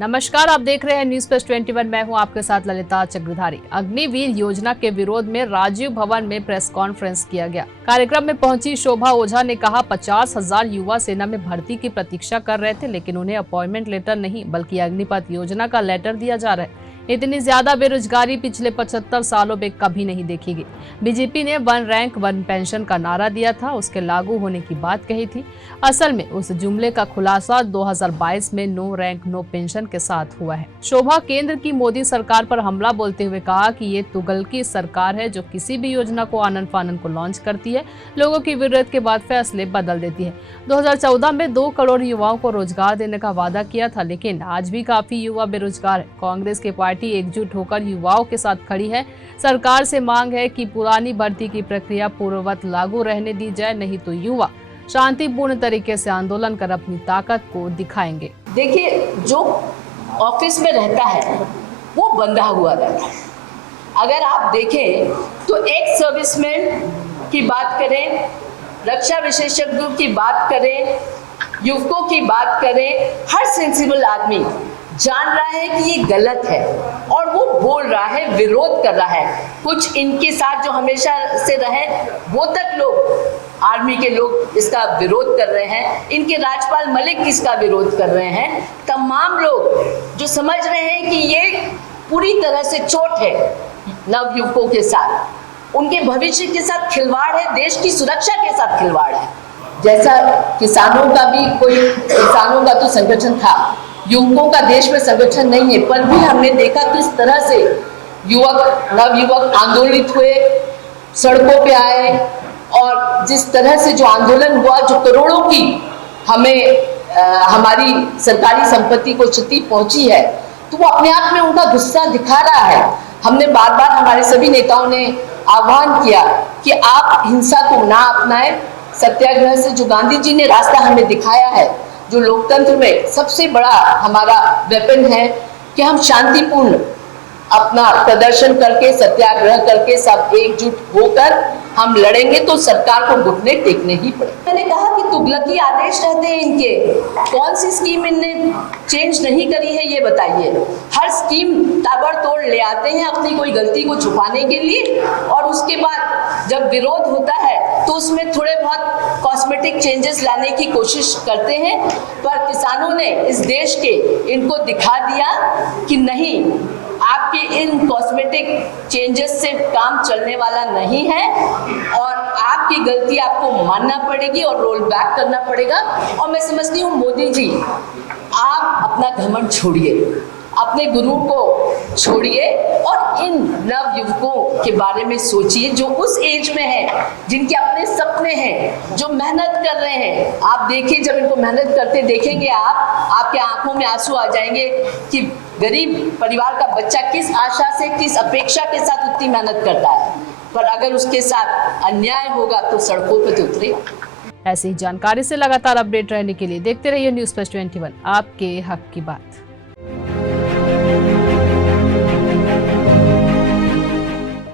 नमस्कार, आप देख रहे हैं न्यूज प्लस 21। मैं हूं आपके साथ ललिता चक्रधारी। अग्निवीर योजना के विरोध में राजीव भवन में प्रेस कॉन्फ्रेंस किया गया। कार्यक्रम में पहुंची शोभा ओझा ने कहा 50,000 युवा सेना में भर्ती की प्रतीक्षा कर रहे थे, लेकिन उन्हें अपॉइंटमेंट लेटर नहीं बल्कि अग्निपथ योजना का लेटर दिया जा रहा है। इतनी ज्यादा बेरोजगारी पिछले 75 सालों में कभी नहीं देखी गई। बीजेपी ने 1 रैंक 1 पेंशन का नारा दिया था, उसके लागू होने की बात कही थी। असल में उस जुमले का खुलासा 2022 में नो रैंक नो पेंशन के साथ हुआ है। शोभा केंद्र की मोदी सरकार पर हमला बोलते हुए कहा कि ये तुगलकी सरकार है जो किसी भी योजना को आनन फानन को लॉन्च करती है, लोगों की विरोध के बाद फैसले बदल देती है। 2014 में 2 करोड़ युवाओं को रोजगार देने का वादा किया था, लेकिन आज भी काफी युवा बेरोजगार है। कांग्रेस की पार्टी एकजुट होकर युवाओं के साथ खड़ी है। सरकार से मांग है कि पुरानी भर्ती की प्रक्रिया पूर्ववत लागू रहने दी जाए, नहीं तो युवा शांतिपूर्ण तरीके से आंदोलन कर अपनी ताकत को दिखाएंगे। देखिए, जो ऑफिस में रहता है वो बंधा हुआ रहता है। अगर आप देखें तो एक्स सर्विसमैन की बात करें, रक्षा विशेषज्ञों की बात करें, युवकों की बात करें, हर सेंसिबल आदमी जान रहा है कि ये गलत है और वो बोल रहा है, विरोध कर रहा है। कुछ इनके साथ जो हमेशा से रहे वो तक लोग, आर्मी के लोग इसका विरोध कर रहे हैं, इनके राज्यपाल मलिक इसका विरोध कर रहे हैं। तमाम लोग जो समझ रहे हैं कि ये पूरी तरह से चोट है नवयुवकों के साथ, उनके भविष्य के साथ खिलवाड़ है, देश की सुरक्षा के साथ खिलवाड़ है। जैसा किसानों का भी कोई, किसानों का तो संगठन था, युवकों का देश में संगठन नहीं है, पर भी हमने देखा किस तरह से युवक, नवयुवक आंदोलित हुए, सड़कों पे आए और जिस तरह से जो आंदोलन हुआ, जो करोड़ों की हमारी सरकारी संपत्ति को क्षति पहुंची है, तो वो अपने आप में उनका गुस्सा दिखा रहा है। हमने बार बार हमारे सभी नेताओं ने आह्वान किया कि आप हिंसा को ना अपनाएं। सत्याग्रह से जो गांधी जी ने रास्ता हमें दिखाया है, जो लोकतंत्र में सबसे बड़ा हमारा वेपन है कि हम शांतिपूर्ण अपना प्रदर्शन करके, सत्याग्रह करके सब एकजुट होकर हम लड़ेंगे तो सरकार को घुटने टेकने ही पड़े। मैंने कहा कि तुगलकी आदेश रहते हैं इनके, कौन सी स्कीम इनने चेंज नहीं करी है ये बताइए। हर स्कीम ताबड़तोड़ ले आते हैं अपनी कोई गलती को छुपाने के लिए, और उसके बाद जब विरोध होता है तो उसमें थोड़े बहुत कॉस्मेटिक चेंजेस लाने की कोशिश करते हैं। पर किसानों ने इस देश के इनको दिखा दिया कि नहीं, आपके इन कॉस्मेटिक चेंजेस से काम चलने वाला नहीं है और आपकी गलती आपको मानना पड़ेगी और रोल बैक करना पड़ेगा। और मैं समझती हूँ मोदी जी, आप अपना घमंड छोड़िए, अपने गुरु को छोड़िए और इन नव युवकों के बारे में सोचिए जो उस एज में है, जिनके अपने सपने हैं, जो मेहनत कर रहे हैं। आप देखिए, जब इनको मेहनत करते देखेंगे आप, आपके आंखों में आंसू आ जाएंगे कि गरीब परिवार का बच्चा किस आशा से, किस अपेक्षा के साथ उतनी मेहनत करता है, पर अगर उसके साथ अन्याय होगा तो सड़कों पर तो उतरेगा। ऐसी जानकारी से लगातार अपडेट रहने के लिए देखते रहिए न्यूज प्लस 21, आपके हक की बात।